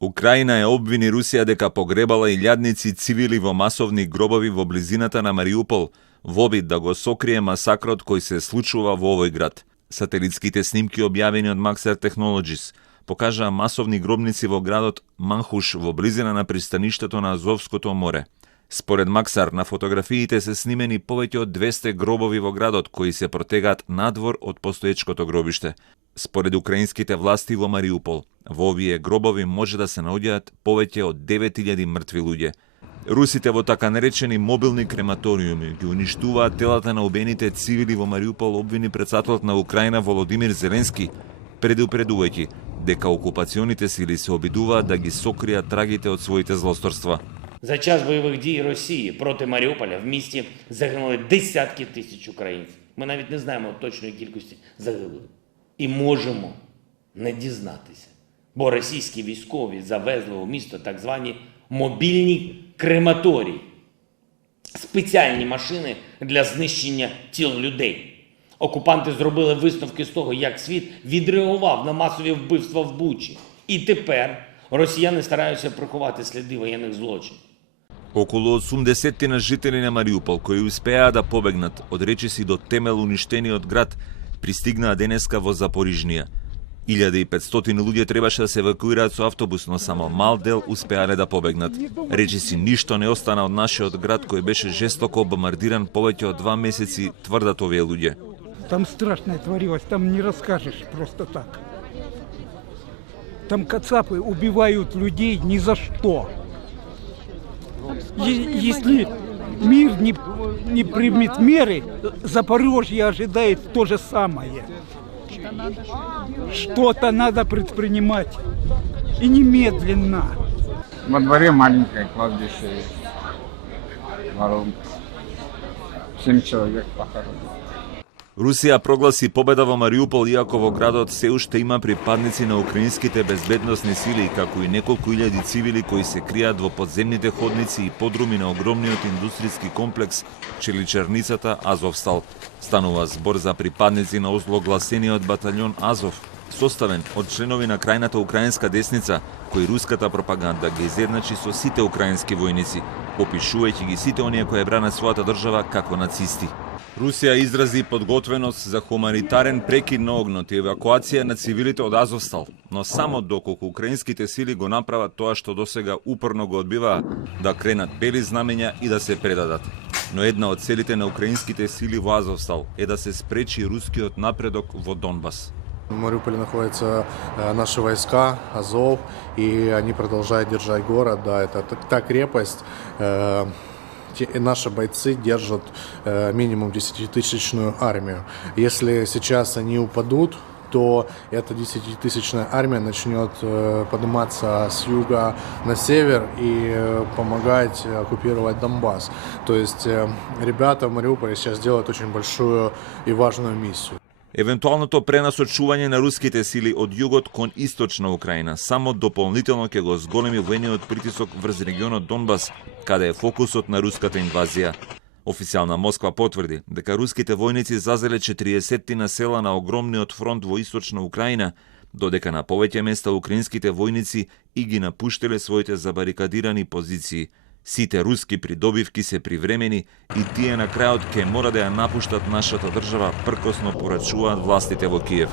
Украина ја обвини Русија дека погребала илјадници цивили во масовни гробови во близината на Мариупол, во обид да го сокрие масакрот кој се случува во овој град. Сателитските снимки објавени од Maxar Technologies покажаа масовни гробници во градот Манхуш во близина на пристаништето на Азовското море. Според Maxar, на фотографиите се снимени повеќе од 200 гробови во градот кои се протегаат надвор од постоечкото гробиште. Според украинските власти во Мариупол, во овие гробови може да се наоѓаат повеќе од 9000 мртви луѓе. Русите во така наречени мобилни крематориуми ги уништуваат телата на убените цивили во Мариупол, обвини председателот на Украина Володимир Зеленски, предупредувајќи дека окупационите сили се обидуваат да ги сокријат трагите од своите злосторства. За час бойових дій Росії проти Маріуполя в місті загинули десятки тисяч українців. Ми навіть не знаємо точної кількості загиблих. І можемо не дізнатися, бо російські військові завезли у місто так звані мобільні крематорії. Спеціальні машини для знищення тіл людей. Окупанти зробили висновки з того, як світ відреагував на масові вбивства в Бучі. І тепер росіяни стараються приховати сліди воєнних злочинів. Околу 80 жители на Мариупол, кои успеа да побегнат од речиси до темел уништениот град, пристигнаа денеска во Запорижнија. 1500 луѓе требаше да се евакуираат со автобус, но само мал дел успеале да побегнат. Речиси ништо не остана од нашиот град кој беше жестоко бомбардиран повеќе од 2 месеци, тврдат овие луѓе. Там страшное творилось, там не расскажешь просто так. Там кацапы убивают людей ни за что. Если мир не примет меры, Запорожье ожидает то же самое. Что-то надо предпринимать. И немедленно. Во дворе маленькое кладбище есть. Воронка. 7 человек похоронено. Русија прогласи победа во Мариупол, иако во градот се уште има припадници на украинските безбедносни сили, како и неколку илјади цивили кои се кријат во подземните ходници и подруми на огромниот индустријски комплекс челичарницата Азовстал. Станува збор за припадници на озлогласениот баталјон Азов, составен од членови на крајната украинска десница, кои руската пропаганда ги изедначи со сите украински војници, опишувајќи ги сите оние кои бранат својата држава како нацисти. Русија изрази подготвеност за хуманитарен прекид на огнот и евакуација на цивилите од Азовстал, но само доколку украинските сили го направат тоа што досега упорно го одбиваа, да кренат бели знамења и да се предадат. Но една од целите на украинските сили во Азовстал е да се спречи рускиот напредок во Донбас. В Мариуполе находятся наши войска, Азов, и они продолжают держать город. Да, это та крепость. И наши бойцы держат минимум 10-тысячную армию. Если сейчас они упадут, то эта 10-тысячная армия начнет подниматься с юга на север и помогать оккупировать Донбасс. То есть ребята в Мариуполе сейчас делают очень большую и важную миссию. Евентуалното пренасочување на руските сили од југот кон источна Украина само дополнително ќе го зголеми воениот притисок врз регионот Донбас, каде е фокусот на руската инвазија. Официјална Москва потврди дека руските војници зазеле 40 села на огромниот фронт во источна Украина, додека на повеќе места украинските војници и ги напуштиле своите забарикадирани позиции. Сите руски придобивки се привремени и тие на крајот ќе мора да ја напуштат нашата држава, пркосно порачуваат властите во Киев.